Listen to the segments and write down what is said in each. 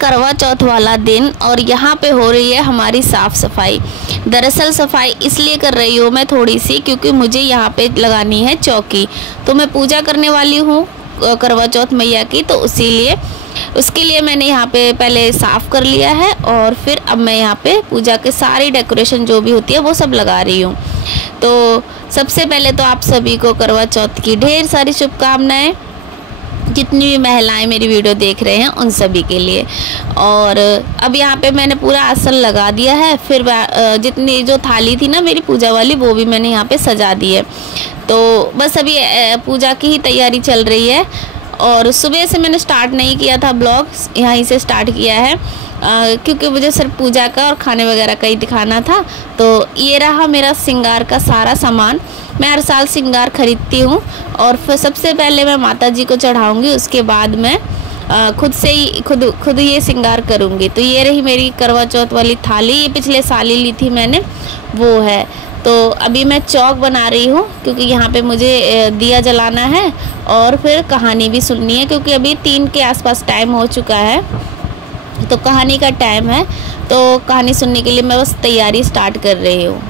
करवा चौथ वाला दिन और यहाँ पे हो रही है हमारी साफ़ सफाई। दरअसल सफाई इसलिए कर रही हूँ मैं थोड़ी सी, क्योंकि मुझे यहाँ पे लगानी है चौकी। तो मैं पूजा करने वाली हूँ करवा चौथ मैया की, तो उसके लिए मैंने यहाँ पे पहले साफ़ कर लिया है और फिर अब मैं यहाँ पे पूजा के सारी डेकोरेशन जो भी होती है वो सब लगा रही हूँ। तो सबसे पहले तो आप सभी को करवा चौथ की ढेर सारी शुभकामनाएं, जितनी भी महिलाएं मेरी वीडियो देख रहे हैं उन सभी के लिए। और अब यहाँ पे मैंने पूरा आसन लगा दिया है। फिर जितनी जो थाली थी ना मेरी पूजा वाली, वो भी मैंने यहाँ पे सजा दी है। तो बस अभी पूजा की ही तैयारी चल रही है। और सुबह से मैंने स्टार्ट नहीं किया था ब्लॉग, यहीं से स्टार्ट किया है क्योंकि मुझे सिर्फ पूजा का और खाने वगैरह का ही दिखाना था। तो ये रहा मेरा श्रृंगार का सारा सामान। मैं हर साल श्रृंगार खरीदती हूँ और फिर सबसे पहले मैं माता जी को चढ़ाऊँगी, उसके बाद मैं खुद ये श्रृंगार करूँगी। तो ये रही मेरी करवा चौथ वाली थाली, ये पिछले साल ही ली थी मैंने, वो है। तो अभी मैं चौक बना रही हूँ क्योंकि यहाँ पे मुझे दिया जलाना है और फिर कहानी भी सुननी है, क्योंकि अभी 3 के आसपास टाइम हो चुका है, तो कहानी का टाइम है। तो कहानी सुनने के लिए मैं बस तैयारी स्टार्ट कर रही हूँ।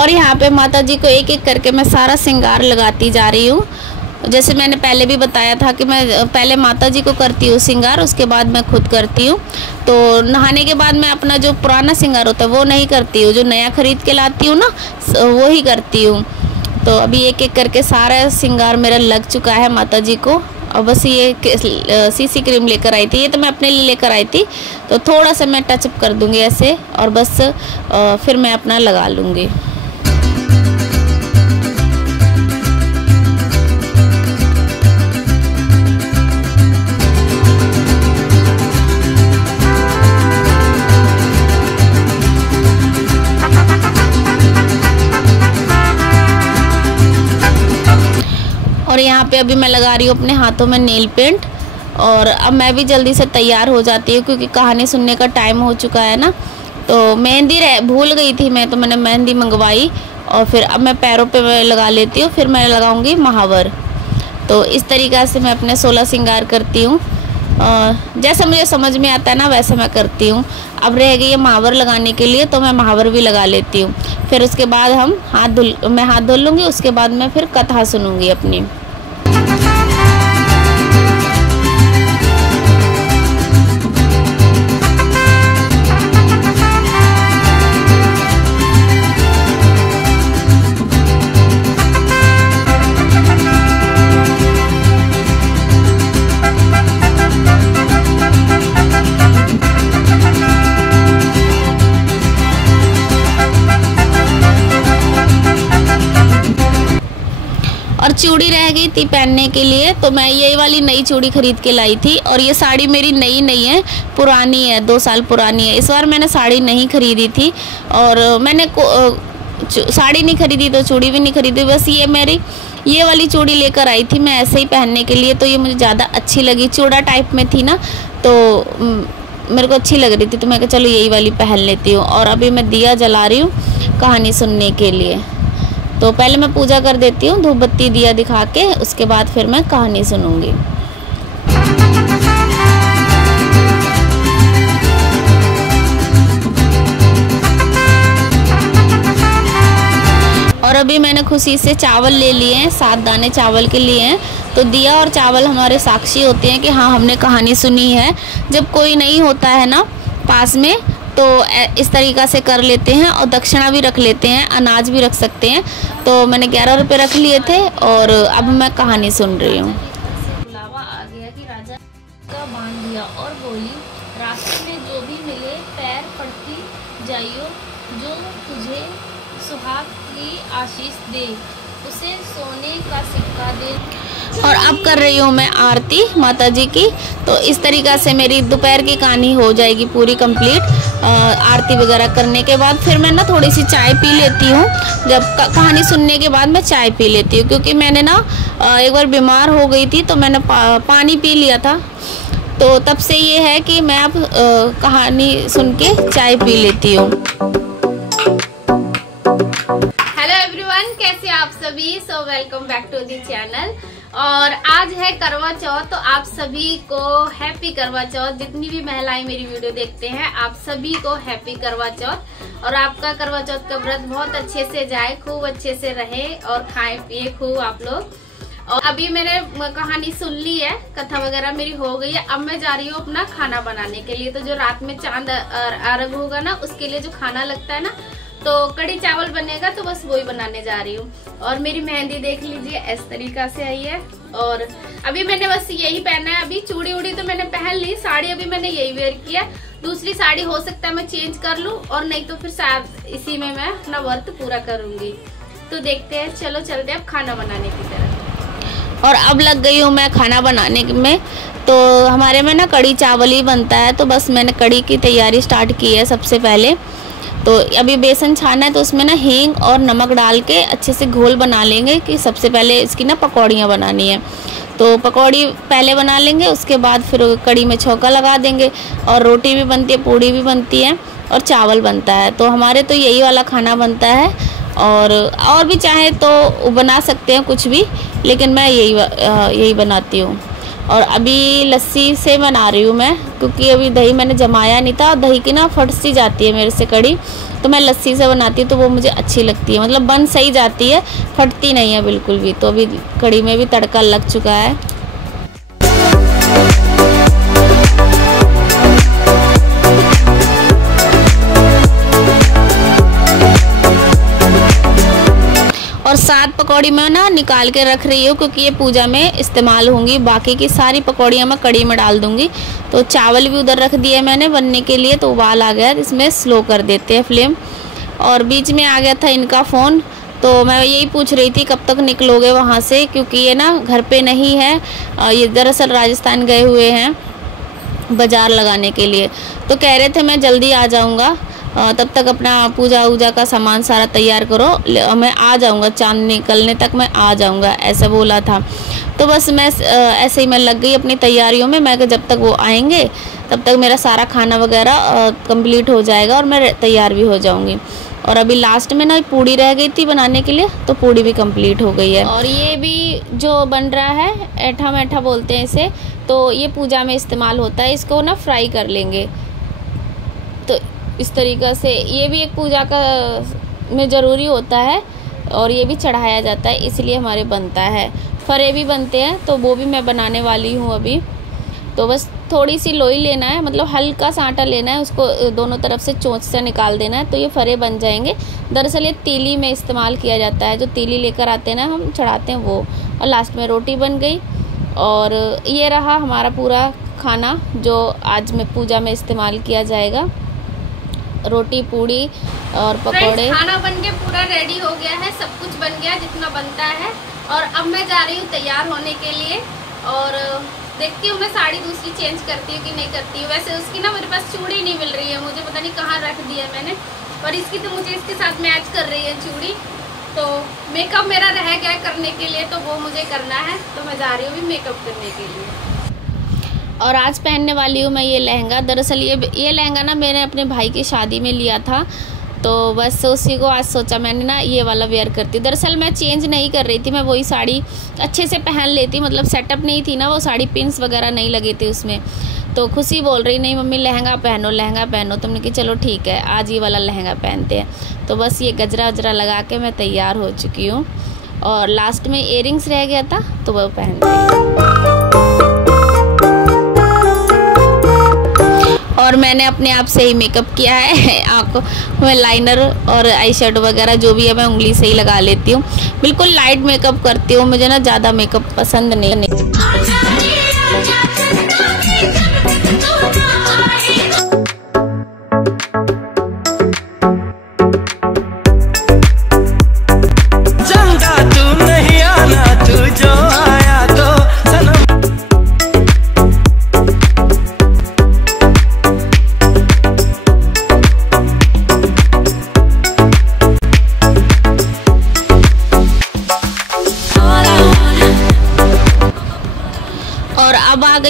और यहाँ पे माता जी को एक एक करके मैं सारा श्रृंगार लगाती जा रही हूँ। जैसे मैंने पहले भी बताया था कि मैं पहले माता जी को करती हूँ श्रृंगार, उसके बाद मैं खुद करती हूँ। तो नहाने के बाद मैं अपना जो पुराना श्रृंगार होता है वो नहीं करती हूँ, जो नया खरीद के लाती हूँ ना वो ही करती हूँ। तो अभी एक एक करके सारा श्रृंगार मेरा लग चुका है माता जी को। और बस ये सीसी क्रीम लेकर आई थी, ये तो मैं अपने लिए लेकर आई थी, तो थोड़ा सा मैं टचअप कर दूँगी ऐसे और बस फिर मैं अपना लगा लूँगी। और यहाँ पे अभी मैं लगा रही हूँ अपने हाथों में नेल पेंट। और अब मैं भी जल्दी से तैयार हो जाती हूँ क्योंकि कहानी सुनने का टाइम हो चुका है ना। तो मेहंदी भूल गई थी मैं, तो मैंने मेहंदी मंगवाई और फिर अब मैं पैरों पे मैं लगा लेती हूँ, फिर मैं लगाऊंगी महावर। तो इस तरीक़ा से मैं अपने 16 श्रृंगार करती हूँ, जैसा मुझे समझ में आता है ना वैसे मैं करती हूँ। अब रह गई है महावर लगाने के लिए, तो मैं महावर भी लगा लेती हूँ। फिर उसके बाद मैं हाथ धुल लूँगी, उसके बाद मैं फिर कथा सुनूँगी अपनी। और चूड़ी रह गई थी पहनने के लिए, तो मैं ये वाली नई चूड़ी खरीद के लाई थी। और ये साड़ी मेरी नई नहीं है, पुरानी है, 2 साल पुरानी है। इस बार मैंने साड़ी नहीं खरीदी थी और मैंने साड़ी नहीं खरीदी तो चूड़ी भी नहीं खरीदी, बस ये वाली चूड़ी लेकर आई थी मैं ऐसे ही पहनने के लिए। तो ये मुझे ज़्यादा अच्छी लगी, चूड़ा टाइप में थी ना, तो मेरे को अच्छी लग रही थी, तो मैं कहा चलो यही वाली पहन लेती हूँ। और अभी मैं दिया जला रही हूँ कहानी सुनने के लिए। तो पहले मैं पूजा कर देती हूँ धूप बत्ती दिया दिखा के, उसके बाद फिर मैं कहानी सुनूंगी। और अभी मैंने खुशी से चावल ले लिए हैं, 7 दाने चावल के लिए हैं। तो दिया और चावल हमारे साक्षी होते हैं कि हाँ हमने कहानी सुनी है। जब कोई नहीं होता है ना पास में, तो इस तरीक़ा से कर लेते हैं। और दक्षिणा भी रख लेते हैं, अनाज भी रख सकते हैं। तो मैंने 11 रुपये रख लिए थे और अब मैं कहानी सुन रही हूँ। बुलावा आ गया कि राजा का बांध दिया और बोली, रास्ते में जो भी मिले पैर पड़ती जाइयो, जो तुझे सुहाग की आशीष दे उसे सोने का सिक्का दे। और अब कर रही हूँ मैं आरती माता जी की। तो इस तरीक़ा से मेरी दोपहर की कहानी हो जाएगी पूरी कंप्लीट। आरती वगैरह करने के बाद फिर मैं ना थोड़ी सी चाय पी लेती हूँ। जब कहानी सुनने के बाद मैं चाय पी लेती हूँ, क्योंकि मैंने ना एक बार बीमार हो गई थी, तो मैंने पानी पी लिया था। तो तब से ये है कि मैं अब कहानी सुन के चाय पी लेती हूँ। हेलो एवरीवन, कैसे आप सभी। So welcome back to the channel. और आज है करवा चौथ, तो आप सभी को हैप्पी करवा चौथ। जितनी भी महिलाएं मेरी वीडियो देखते हैं, आप सभी को हैप्पी करवा चौथ। और आपका करवा चौथ का व्रत बहुत अच्छे से जाए, खूब अच्छे से रहे और खाए पिए खूब आप लोग। और अभी मैंने कहानी सुन ली है, कथा वगैरह मेरी हो गई है। अब मैं जा रही हूँ अपना खाना बनाने के लिए। तो जो रात में चांद आरग होगा ना, उसके लिए जो खाना लगता है ना, तो कड़ी चावल बनेगा, तो बस वही बनाने जा रही हूँ। और मेरी मेहंदी देख लीजिए इस तरीका से आई है। और अभी मैंने बस यही पहना है। अभी चूड़ी उड़ी तो मैंने पहन ली, साड़ी अभी मैंने यही वेयर किया। दूसरी साड़ी हो सकता है मैं चेंज कर लूँ, और नहीं तो फिर शायद इसी में मैं अपना व्रत पूरा करूंगी। तो देखते हैं, चलो चलते हैं अब खाना बनाने की तरफ। और अब लग गई हूँ मैं खाना बनाने में। तो हमारे में ना कड़ी चावल ही बनता है, तो बस मैंने कड़ी की तैयारी स्टार्ट की है सबसे पहले। तो अभी बेसन छाना है, तो उसमें ना हींग और नमक डाल के अच्छे से घोल बना लेंगे कि सबसे पहले इसकी ना पकौड़ियाँ बनानी है। तो पकौड़ी पहले बना लेंगे, उसके बाद फिर कड़ी में छौंका लगा देंगे। और रोटी भी बनती है, पूड़ी भी बनती है और चावल बनता है। तो हमारे तो यही वाला खाना बनता है। और भी चाहे तो बना सकते हैं कुछ भी, लेकिन मैं यही बनाती हूँ। और अभी लस्सी से बना रही हूँ मैं, क्योंकि अभी दही मैंने जमाया नहीं था। दही की ना फट सी जाती है मेरे से कड़ी, तो मैं लस्सी से बनाती हूँ, तो वो मुझे अच्छी लगती है। मतलब बन सही जाती है, फटती नहीं है बिल्कुल भी। तो अभी कड़ी में भी तड़का लग चुका है। और 7 पकौड़ी मैं ना निकाल के रख रही हूँ, क्योंकि ये पूजा में इस्तेमाल होंगी। बाकी की सारी पकौड़ियाँ मैं कड़ी में डाल दूँगी। तो चावल भी उधर रख दिए मैंने बनने के लिए। तो उबाल आ गया, इसमें स्लो कर देते हैं फ्लेम। और बीच में आ गया था इनका फ़ोन, तो मैं यही पूछ रही थी कब तक निकलोगे वहाँ से, क्योंकि ये ना घर पे नहीं है। ये दरअसल राजस्थान गए हुए हैं बाज़ार लगाने के लिए। तो कह रहे थे मैं जल्दी आ जाऊँगा, तब तक अपना पूजा वूजा का सामान सारा तैयार करो, मैं आ जाऊँगा, चांद निकलने तक मैं आ जाऊँगा, ऐसा बोला था। तो बस मैं ऐसे ही मैं लग गई अपनी तैयारियों में। मैं जब तक वो आएंगे तब तक मेरा सारा खाना वगैरह कंप्लीट हो जाएगा और मैं तैयार भी हो जाऊँगी। और अभी लास्ट में ना पूड़ी रह गई थी बनाने के लिए, तो पूड़ी भी कंप्लीट हो गई है। और ये भी जो बन रहा है, ऐठा मैठा बोलते हैं इसे, तो ये पूजा में इस्तेमाल होता है। इसको ना फ्राई कर लेंगे, तो इस तरीक़ा से ये भी एक पूजा का में ज़रूरी होता है। और ये भी चढ़ाया जाता है, इसलिए हमारे बनता है। फरे भी बनते हैं, तो वो भी मैं बनाने वाली हूँ अभी। तो बस थोड़ी सी लोई लेना है, मतलब हल्का सा आटा लेना है, उसको दोनों तरफ से चोंच से निकाल देना है, तो ये फरे बन जाएंगे। दरअसल ये तीली में इस्तेमाल किया जाता है, जो तीली लेकर आते हैं ना हम चढ़ाते हैं वो। और लास्ट में रोटी बन गई। और ये रहा हमारा पूरा खाना जो आज में पूजा में इस्तेमाल किया जाएगा। रोटी, पूड़ी और पकौड़े। खाना बन के पूरा रेडी हो गया है, सब कुछ बन गया जितना बनता है। और अब मैं जा रही हूँ तैयार होने के लिए। और देखती हूँ मैं साड़ी दूसरी चेंज करती हूँ कि नहीं करती हूँ। वैसे उसकी ना मेरे पास चूड़ी नहीं मिल रही है, मुझे पता नहीं कहाँ रख दी है मैंने। और इसकी तो मुझे इसके साथ मैच कर रही है चूड़ी। तो मेकअप मेरा रह गया करने के लिए, तो वो मुझे करना है। तो मैं जा रही हूँ मेकअप करने के लिए। और आज पहनने वाली हूँ मैं ये लहंगा। दरअसल ये लहंगा ना मैंने अपने भाई की शादी में लिया था, तो बस उसी को आज सोचा मैंने ना ये वाला वेयर करती। दरअसल मैं चेंज नहीं कर रही थी, मैं वही साड़ी अच्छे से पहन लेती। मतलब सेटअप नहीं थी ना वो साड़ी, पिन्स वगैरह नहीं लगे थे उसमें। तो खुशी बोल रही नहीं मम्मी लहंगा पहनो, लहंगा पहनो। तो हमने कहा चलो ठीक है, आज ये वाला लहंगा पहनते हैं। तो बस ये गजरा वजरा लगा के मैं तैयार हो चुकी हूँ। और लास्ट में इयरिंग्स रह गया था, तो वो पहन ली। और मैंने अपने आप से ही मेकअप किया है। आँखों में लाइनर और आई शेडो वगैरह जो भी है मैं उंगली से ही लगा लेती हूँ। बिल्कुल लाइट मेकअप करती हूँ, मुझे ना ज़्यादा मेकअप पसंद नहीं।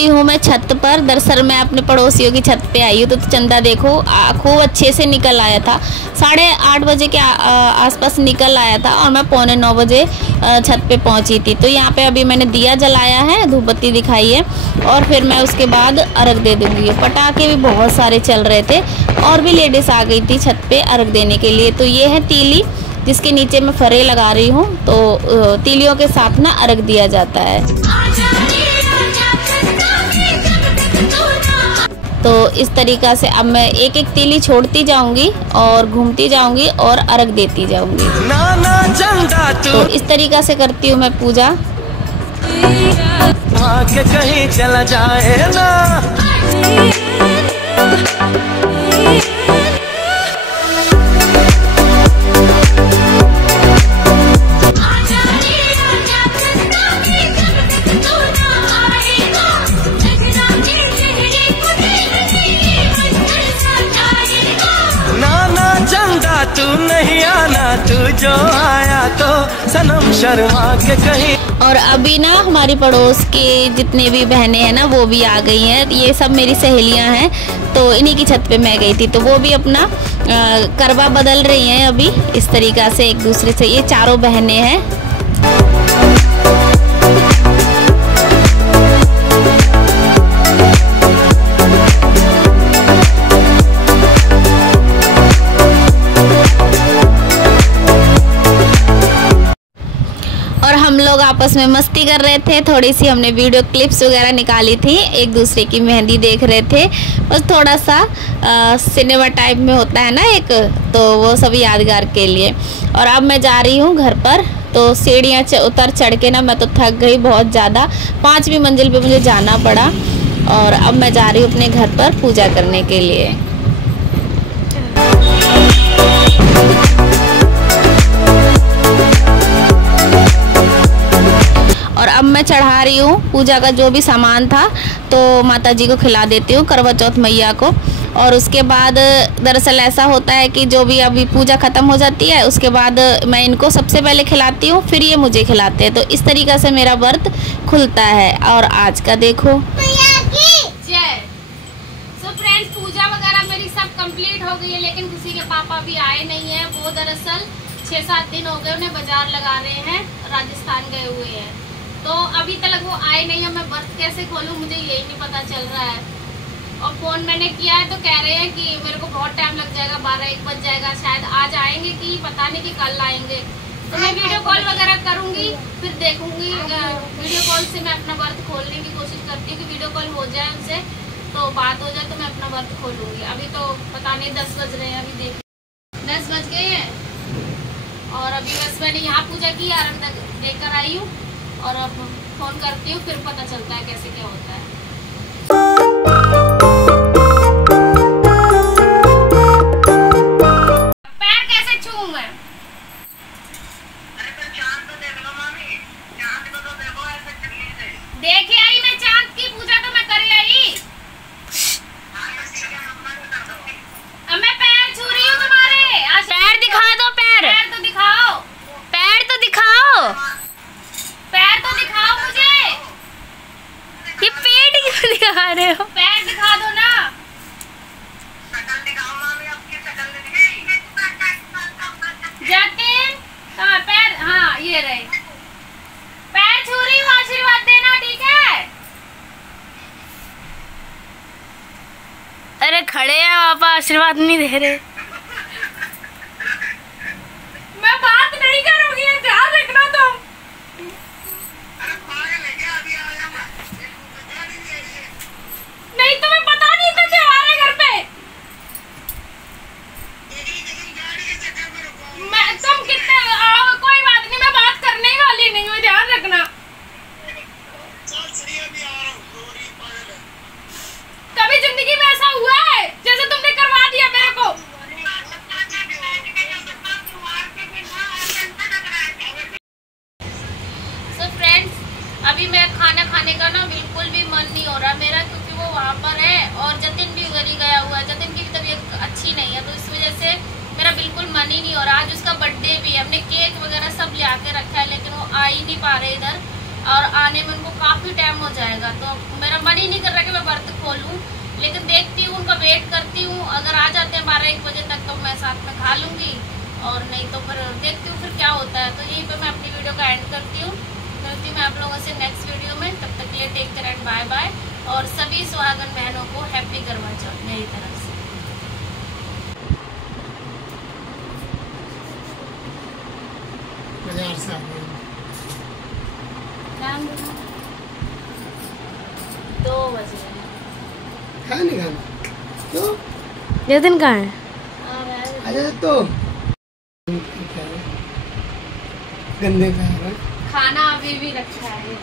गई हूँ मैं छत पर। दरअसल मैं अपने पड़ोसियों की छत पे आई हूँ। तो चंदा देखो खूब अच्छे से निकल आया था। 8:30 बजे के आसपास निकल आया था और मैं 8:45 बजे छत पे पहुँची थी। तो यहाँ पे अभी मैंने दिया जलाया है, धूप बत्ती दिखाई है और फिर मैं उसके बाद अर्घ दे दूँगी। पटाखे भी बहुत सारे चल रहे थे और भी लेडीज़ आ गई थी छत पे अर्घ देने के लिए। तो ये है तीली जिसके नीचे मैं फरे लगा रही हूँ। तो तीलियों के साथ ना अर्घ दिया जाता है। तो इस तरीक़ा से अब मैं एक एक तीली छोड़ती जाऊंगी और घूमती जाऊंगी और अर्घ देती जाऊंगी। तो इस तरीक़ा से करती हूँ मैं पूजा। कहीं चला जाए ना। तू नहीं आना, तू जो आया तो सनम शर्मा के कहीं। और अभी ना हमारी पड़ोस के जितने भी बहनें हैं ना वो भी आ गई हैं। ये सब मेरी सहेलियां हैं। तो इन्हीं की छत पे मैं गई थी। तो वो भी अपना करवा बदल रही हैं अभी इस तरीक़ा से एक दूसरे से। ये चारों बहनें हैं। और हम लोग आपस में मस्ती कर रहे थे। थोड़ी सी हमने वीडियो क्लिप्स वगैरह निकाली थी, एक दूसरे की मेहंदी देख रहे थे। बस थोड़ा सा सिनेमा टाइप में होता है ना एक, तो वो सब यादगार के लिए। और अब मैं जा रही हूँ घर पर। तो सीढ़ियाँ उतर चढ़ के ना मैं तो थक गई बहुत ज़्यादा। 5वीं मंजिल पे मुझे जाना पड़ा और अब मैं जा रही हूँ अपने घर पर पूजा करने के लिए। और अब मैं चढ़ा रही हूँ पूजा का जो भी सामान था, तो माता जी को खिला देती हूँ, करवा चौथ मैया को। और उसके बाद दरअसल ऐसा होता है कि जो भी अभी पूजा ख़त्म हो जाती है उसके बाद मैं इनको सबसे पहले खिलाती हूँ, फिर ये मुझे खिलाते हैं। तो इस तरीक़ा से मेरा व्रत खुलता है। और आज का देखो। सो फ्रेंड्स, पूजा वगैरह मेरी सब कंप्लीट हो गई है, लेकिन किसी के पापा भी आए नहीं है। वो दरअसल 6-7 दिन हो गए उन्हें बाजार लगा रहे हैं, राजस्थान गए हुए हैं। तो अभी तक वो आए नहीं है। मैं व्रत कैसे खोलूँ मुझे यही नहीं पता चल रहा है। और फ़ोन मैंने किया है तो कह रहे हैं कि मेरे को बहुत टाइम लग जाएगा, 12-1 बज जाएगा, शायद आज आएंगे कि पता नहीं कि कल आएंगे। तो मैं वीडियो कॉल वगैरह करूँगी, फिर देखूँगी। वीडियो कॉल से मैं अपना व्रत खोलने की कोशिश करती हूँ कि वीडियो कॉल हो जाए उनसे, तो बात हो जाए तो मैं अपना व्रत खोलूँगी। अभी तो पता नहीं 10 बज रहे हैं, अभी देख 10 बज गए हैं। और अभी बस मैंने यहाँ पूजा की, अर्घ देकर आई हूँ और अब फ़ोन करती हूँ, फिर पता चलता है कैसे क्या होता है। पैर कैसे छूऊं मैं? अरे तो चांद तो देख लो मामी, चांद को तो देखो ऐसे चलने से। देखे आई मैं चांद की पूजा तो मैं कर आई। अब मैं पैर छू रही हूँ तुम्हारे। पैर दिखा दो। पैर तो दिखाओ, पैर तो दिखाओ, पैर तो दिखाओ मुझे। ये पेट क्यों दिखा रहे हो? पैर दिखा दो ना। शकल दिखाओ मामी, आपकी शकल दिखाई। जतिन कहाँ पैर? हाँ ये रहे। पैर छू रही हूँ, आशीर्वाद देना, ठीक है? अरे खड़े हैं पापा, आशीर्वाद नहीं दे रहे। मैं बात नहीं करूँगी, ध्यान रखना तुम। नहीं तुम्हें पता नहीं था त्योहार है घर पे। मैं तुम कितने आओ, कोई बात नहीं, मैं बात करने ही वाली नहीं हूँ, ध्यान रखना। कभी जिंदगी में ऐसा हुआ है जैसे तुमने करवा दिया मेरे को? So friends, अभी मैं खाना खाने का ना बिल्कुल भी मन नहीं हो रहा मेरा, क्योंकि वो वहाँ पर है और जतिन भी उधर ही गया हुआ है। जतिन की भी तबीयत अच्छी नहीं है, तो इस वजह से मेरा बिल्कुल मन ही नहीं हो रहा। आज उसका बर्थडे भी है, हमने केक वगैरह सब ले आके रखा है, लेकिन वो आ ही नहीं पा रहे इधर। और आने में उनको काफ़ी टाइम हो जाएगा। तो मेरा मन ही नहीं कर रहा कि मैं व्रत खोलूँ, लेकिन देखती हूँ, उनका वेट करती हूँ। अगर आ जाते हैं 12-1 बजे तक तो मैं साथ में खा लूँगी, और नहीं तो फिर देखती हूँ फिर क्या होता है। तो यहीं पे मैं अपनी वीडियो का एंड करती हूँ। मिलती हूँ मैं आप लोगों से नेक्स्ट वीडियो में। तब तक के लिए take care and bye bye. और सभी सुहागन बहनों को हैप्पी करवा चौथ मेरी तरफ से। बाजार से 2 बजे खाना नहीं खाना तो जतिन कहाँ है? आजा तो गंदे पैर खाना अभी भी रखा है।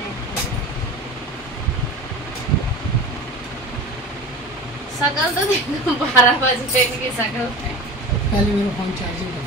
शकल तो देखो 12 बजे की शकल है। पहले मेरा फोन चार्जिंग कर